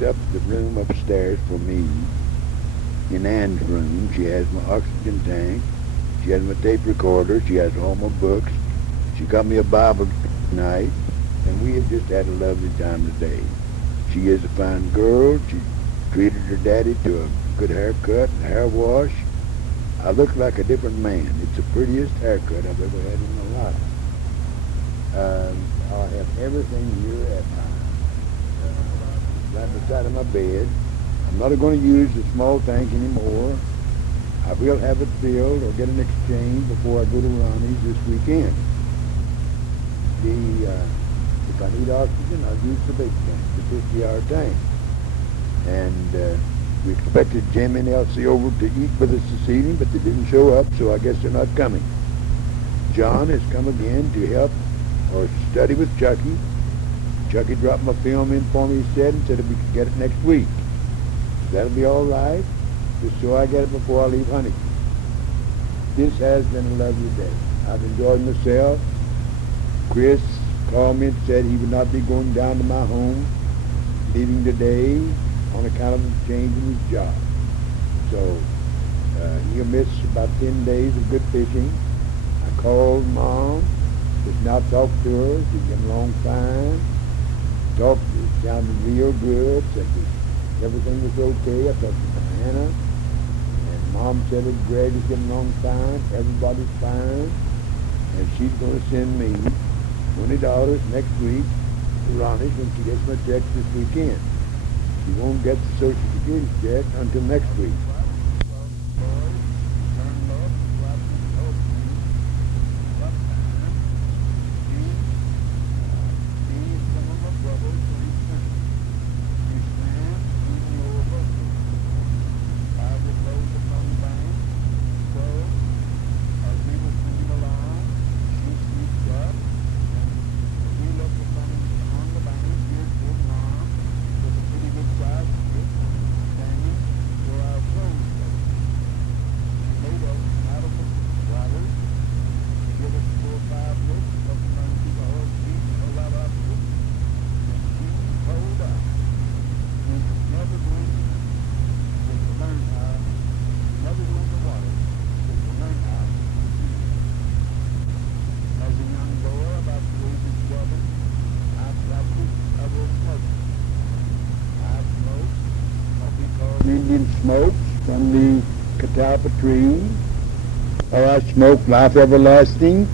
fixed up the room upstairs for me in Ann's room. She has my oxygen tank. She has my tape recorder. She has all my books. She got me a Bible tonight, and we have just had a lovely time today. She is a fine girl. She treated her daddy to a good haircut and hair wash. I look like a different man. It's the prettiest haircut I've ever had in my life. I have everything here at right beside of my bed. I'm not going to use the small tank anymore. I will have it filled or get an exchange before I go to Ronnie's this weekend. If I need oxygen, I'll use the big tank, the 50-hour tank. And we expected Jim and Elsie over to eat with us this evening, but they didn't show up, so I guess they're not coming. John has come again to help or study with Chucky. Chucky dropped my film in for me, he said, and said that we could get it next week. That'll be all right, just so I get it before I leave Huntington. This has been a lovely day. I've enjoyed myself. Chris called me and said he would not be going down to my home, leaving today on account of the change in his job. So he'll miss about 10 days of good fishing. I called Mom, just now talked to her. She's getting along fine. Talked, it sounded real good, said that everything was okay. I talked to Hannah, and Mom said that Greg is getting along fine, everybody's fine, and she's going to send me $20 next week to Ronnie's when she gets my checks this weekend. She won't get the Social Security check until next week. Indian smokes from the catalpa tree, or I smoke Life Everlasting,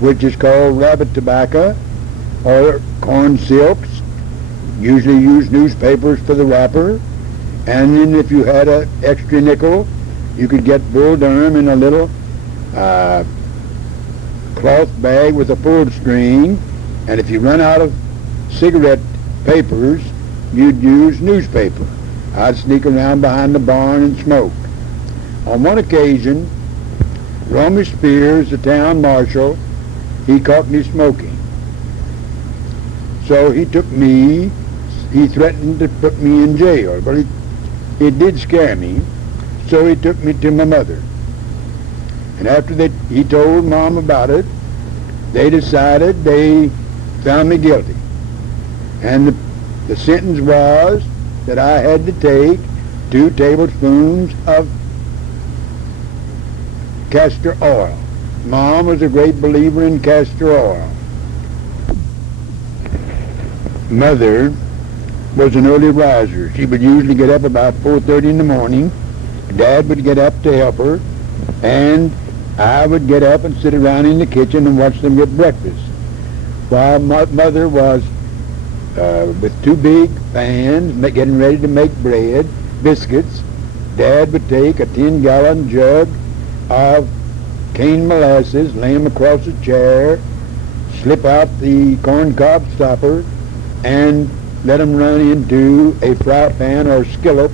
which is called rabbit tobacco, or corn silks. Usually use newspapers for the wrapper, and then if you had an extra nickel, you could get Bull Durham in a little cloth bag with a pull string, and if you run out of cigarette papers, you'd use newspaper. I'd sneak around behind the barn and smoke. On one occasion, Romy Spears, the town marshal, he caught me smoking. So he took me, he threatened to put me in jail, but it did scare me, so he took me to my mother. And after he told Mom about it, they decided they found me guilty. And the sentence was that I had to take 2 tablespoons of castor oil. Mom was a great believer in castor oil. Mother was an early riser. She would usually get up about 4:30 in the morning. Dad would get up to help her, and I would get up and sit around in the kitchen and watch them get breakfast. While Mother was with 2 big pans, getting ready to make bread, biscuits, Dad would take a 10-gallon jug of cane molasses, lay them across a chair, slip out the corn cob stopper, and let them run into a fry pan or skillet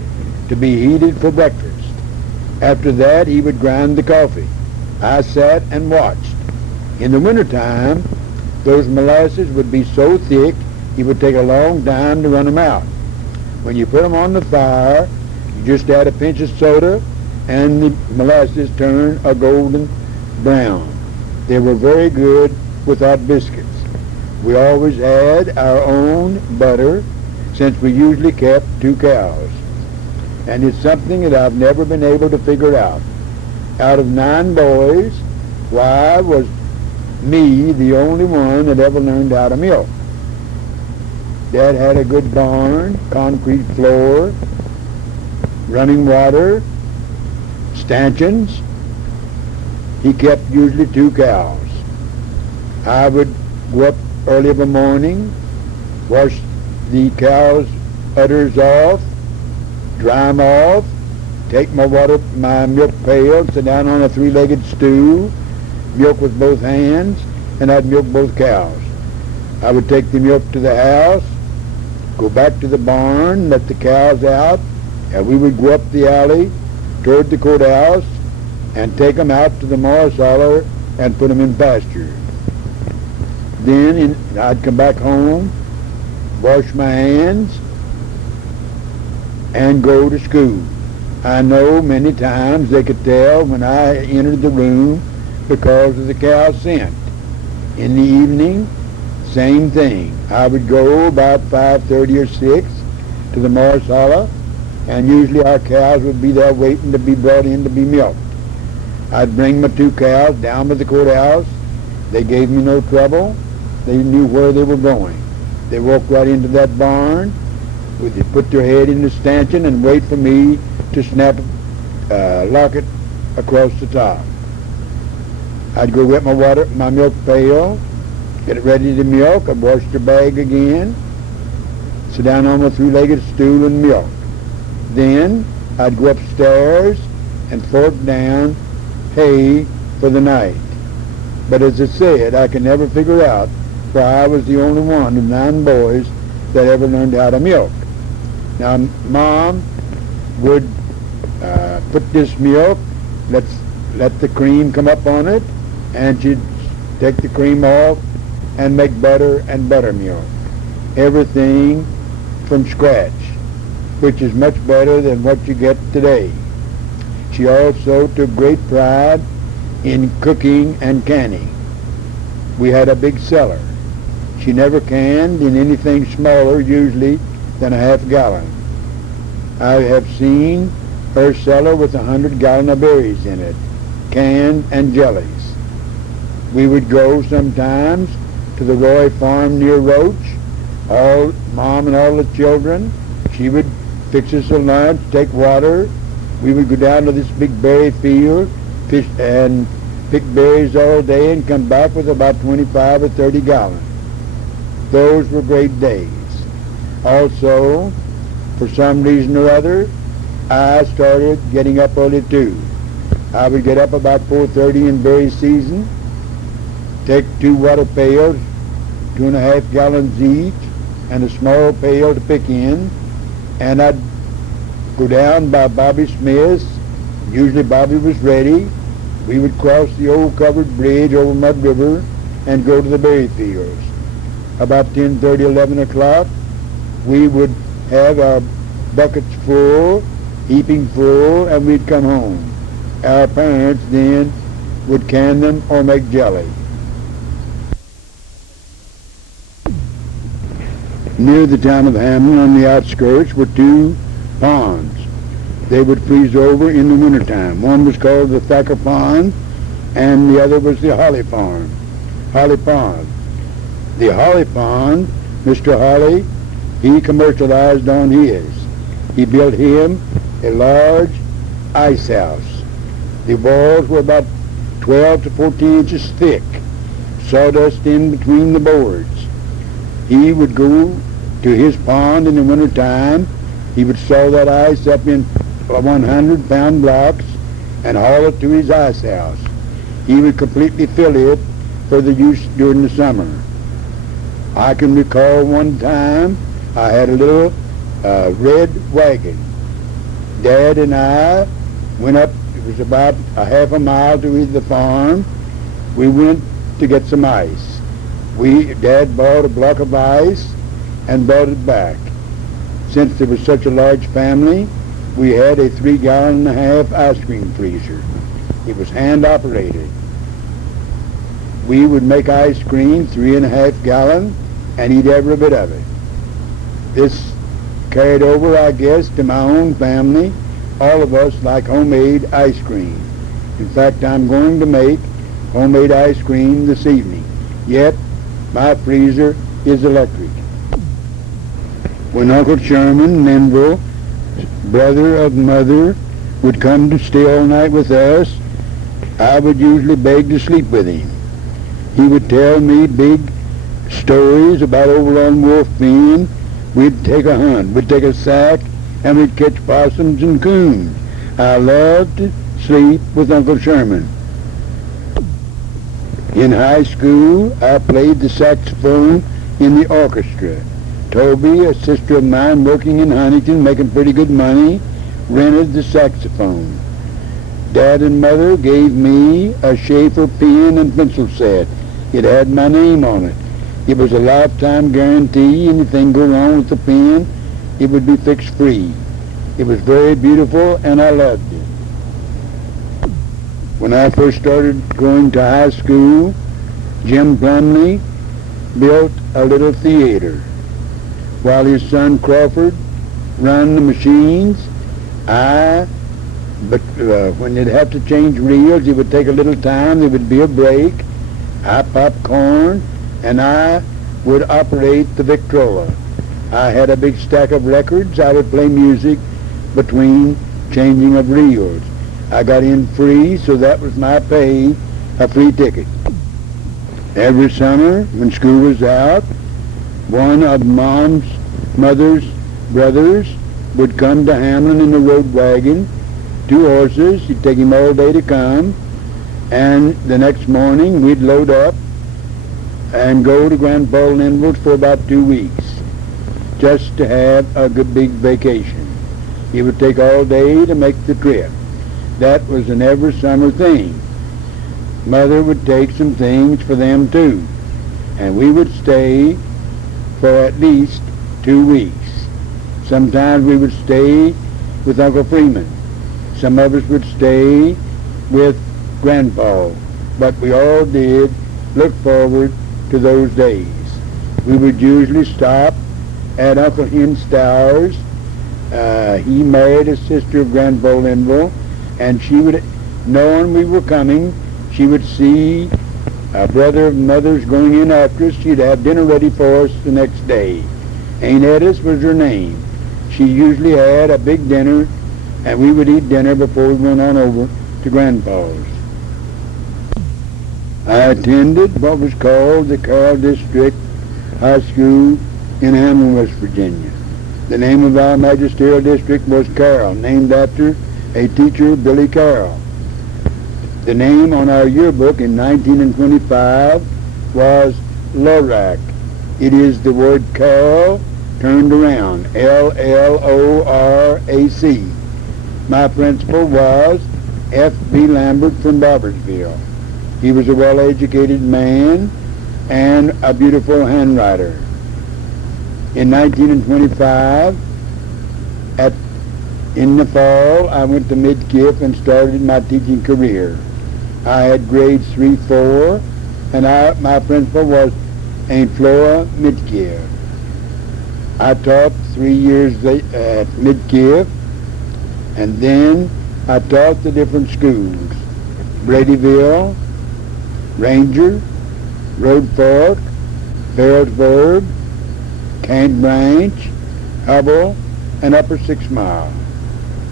to be heated for breakfast. After that, he would grind the coffee. I sat and watched. In the wintertime, those molasses would be so thick, it would take a long time to run them out. When you put them on the fire, you just add a pinch of soda, and the molasses turn a golden brown. They were very good without biscuits. We always had our own butter, since we usually kept 2 cows. And it's something that I've never been able to figure out. Out of 9 boys, why was me the only one that ever learned how to milk? Dad had a good barn, concrete floor, running water, stanchions. He kept usually 2 cows. I would go up early of a morning, wash the cows' udders off, dry them off, take my milk pail, sit down on a 3-legged stool, milk with both hands, and I'd milk both cows. I would take the milk to the house, go back to the barn, let the cows out, and we would go up the alley toward the courthouse and take them out to the Morris Holler and put them in pasture. Then I'd come back home, wash my hands, and go to school. I know many times they could tell when I entered the room because of the cow scent. In the evening, same thing. I would go about 5:30 or 6 to the Morris Holler, and usually our cows would be there waiting to be brought in to be milked. I'd bring my 2 cows down to the courthouse. They gave me no trouble. They knew where they were going. They walked right into that barn. They put their head in the stanchion and wait for me to snap a locket across the top. I'd go get my milk pail, get it ready to milk. I'd wash the bag again, sit down on my 3-legged stool and milk. Then I'd go upstairs and fork down hay for the night. But as I said, I can never figure out why I was the only one of 9 boys that ever learned how to milk. Now, Mom would put this milk, let the cream come up on it, and she'd take the cream off and make butter and buttermilk. Everything from scratch, which is much better than what you get today. She also took great pride in cooking and canning. We had a big cellar. She never canned in anything smaller, usually, than a half-gallon. I have seen her cellar with 100 gallons of berries in it, canned and jellies. We would go sometimes to the Roy farm near Roach, Mom and all the children. She would fix us a lunch, take water. We would go down to this big berry field, fish and pick berries all day and come back with about 25 or 30 gallons. Those were great days. Also, for some reason or other, I started getting up early too. I would get up about 4:30 in berry season, take 2 water pails, 2.5 gallons each, and a small pail to pick in, and I'd go down by Bobby Smith's. Usually Bobby was ready. We would cross the old covered bridge over Mud River and go to the berry fields. About 10:30, 11 o'clock, we would have our buckets full, heaping full, and we'd come home. Our parents then would can them or make jelly. Near the town of Hamlin on the outskirts were 2 ponds. They would freeze over in the wintertime. One was called the Thacker Pond, and the other was the Holly Pond. The Holly Pond, Mr. Holly, he commercialized on his. He built him a large ice house. The walls were about 12 to 14 inches thick, sawdust in between the boards. He would go to his pond in the wintertime. He would saw that ice up in 100-pound blocks and haul it to his ice house. He would completely fill it for the use during the summer. I can recall one time I had a little red wagon. Dad and I went up. It was about a half a mile to the farm. We went to get some ice. Dad bought a block of ice and brought it back. Since there was such a large family, we had a 3-gallon-and-a-half ice cream freezer. It was hand operated. We would make ice cream 3.5 gallons and eat every bit of it. This carried over, I guess, to my own family. All of us like homemade ice cream. In fact, I'm going to make homemade ice cream this evening. Yet, my freezer is electric. When Uncle Sherman Linville, brother of mother, would come to stay all night with us, I would usually beg to sleep with him. He would tell me big stories about over on Wolf Bend. We'd take a hunt. We'd take a sack, and we'd catch possums and coons. I loved to sleep with Uncle Sherman. In high school, I played the saxophone in the orchestra. Toby, a sister of mine working in Huntington, making pretty good money, rented the saxophone. Dad and Mother gave me a Schaefer pen and pencil set. It had my name on it. It was a lifetime guarantee. Anything go wrong with the pen, it would be fixed free. It was very beautiful, and I loved it. When I first started going to high school, Jim Plumley built a little theater. While his son Crawford ran the machines, when they'd have to change reels, it would take a little time. There would be a break. I popped corn, and I would operate the Victrola. I had a big stack of records. I would play music between changing of reels. I got in free, so that was my pay, a free ticket. Every summer, when school was out, one of mother's brothers would come to Hamlin in a road wagon, 2 horses. He'd take him all day to come, and the next morning we'd load up and go to Grandpa Linville's for about 2 weeks, just to have a good big vacation. It would take all day to make the trip. That was an every summer thing. Mother would take some things for them too, and we would stay for at least 2 weeks. Sometimes we would stay with Uncle Freeman. Some of us would stay with Grandpa, but we all did look forward to those days. We would usually stop at Uncle Hen Stowers. He married a sister of Grandpa Linville, and she would, knowing we were coming, she would see a brother of mother's going in after us. She'd have dinner ready for us the next day. Aunt Edith was her name. She usually had a big dinner, and we would eat dinner before we went on over to Grandpa's. I attended what was called the Carroll District High School in Hamlin, West Virginia. The name of our magisterial district was Carroll, named after a teacher, Billy Carroll. The name on our yearbook in 1925 was Lorac. It is the word Carroll turned around, L-L-O-R-A-C. My principal was F.B. Lambert from Barboursville. He was a well-educated man and a beautiful handwriter. In 1925, in the fall, I went to Midkiff and started my teaching career. I had grades 3, 4, and my principal was Aunt Flora Midkiff. I taught 3 years at Midkiff, and then I taught the different schools: Bradyville, Ranger, Road Fork, Farrellsburg, Kent Branch, Hubble, and Upper 6 Mile.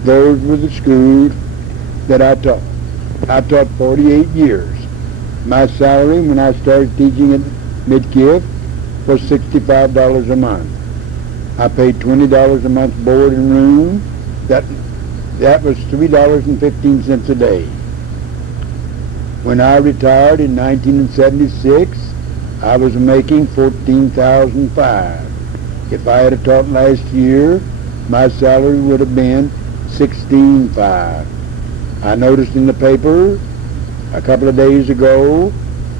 Those were the schools that I taught. I taught 48 years. My salary when I started teaching at Midkiff was $65 a month. I paid $20 a month board and room. That was $3.15 a day. When I retired in 1976, I was making $14,500. If I had taught last year, my salary would have been $16,500. I noticed in the paper a couple of days ago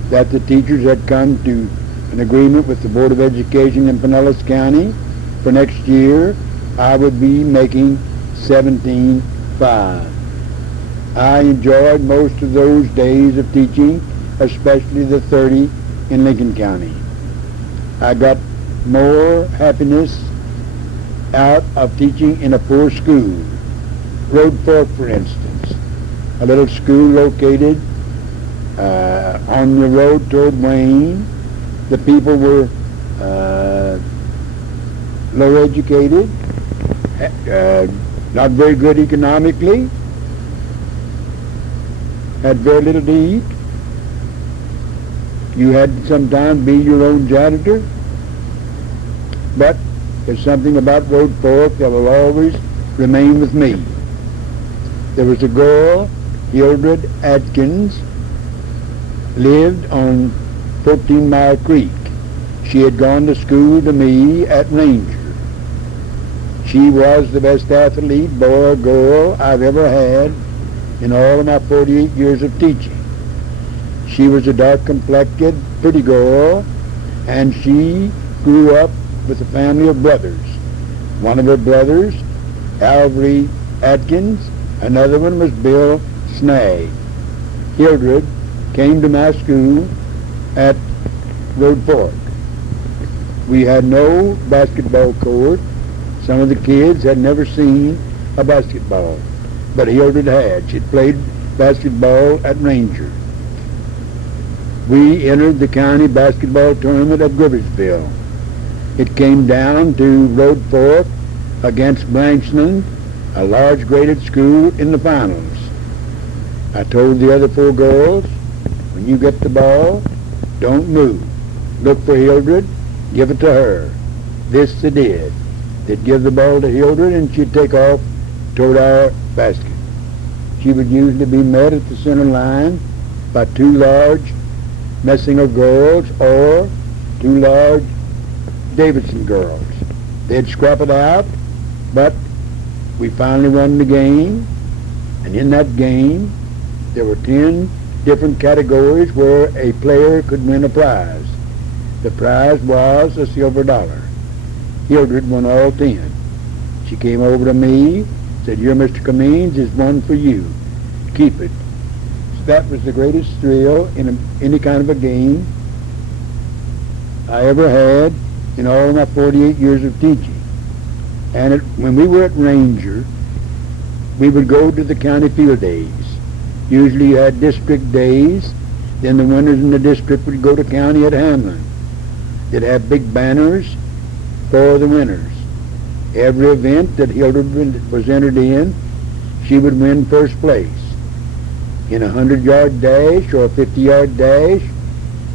that the teachers had come to an agreement with the Board of Education in Pinellas County. For next year, I would be making $17,500. I enjoyed most of those days of teaching, especially the 30 in Lincoln County. I got more happiness out of teaching in a poor school. Road Fork, for instance, a little school located on the road toward Wayne. The people were low educated, not very good economically, had very little to eat. You had to sometimes be your own janitor. But there's something about Road Fork that will always remain with me. There was a girl, Hildred Atkins, lived on 14 Mile Creek. She had gone to school to me at Ranger. She was the best athlete, boy or girl, I've ever had in all of my 48 years of teaching. She was a dark-complected, pretty girl, and she grew up with a family of brothers. One of her brothers, Alvary Atkins, another one was Bill Snag. Hildred came to my school at Road Fork. We had no basketball court. Some of the kids had never seen a basketball, but Hildred had. She'd played basketball at Ranger. We entered the county basketball tournament at Griffithsville. It came down to Road Fork against Blanchland, a large graded school, in the finals. I told the other 4 girls, when you get the ball, don't move. Look for Hildred, give it to her. This they did. They'd give the ball to Hildred and she'd take off toward our basket. She would usually be met at the center line by 2 large Messinger girls or 2 large Davidson girls. They'd scrap it out, but we finally won the game, and in that game there were 10 different categories where a player could win a prize. The prize was a silver dollar. Hildred won all 10. She came over to me, said, "Your Mr. Cummings is one for you. Keep it." So that was the greatest thrill in any kind of a game I ever had in all of my 48 years of teaching. And when we were at Ranger, we would go to the county field days. Usually you had district days, then the winners in the district would go to county at Hamlin. They'd have big banners for the winners. Every event that Hildred was entered in, she would win first place. In a 100-yard dash or a 50-yard dash,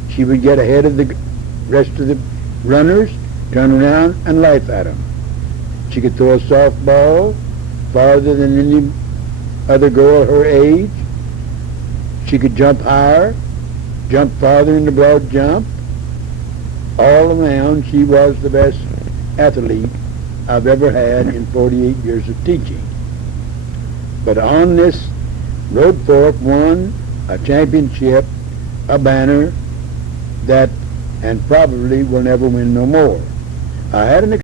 she would get ahead of the rest of the runners, turn around and laugh at them. She could throw a softball farther than any other girl her age. She could jump higher, jump farther in the broad jump. All around, she was the best athlete I've ever had in 48 years of teaching. But on this, Road Fork won a championship, a banner that, and probably will never win no more. I had an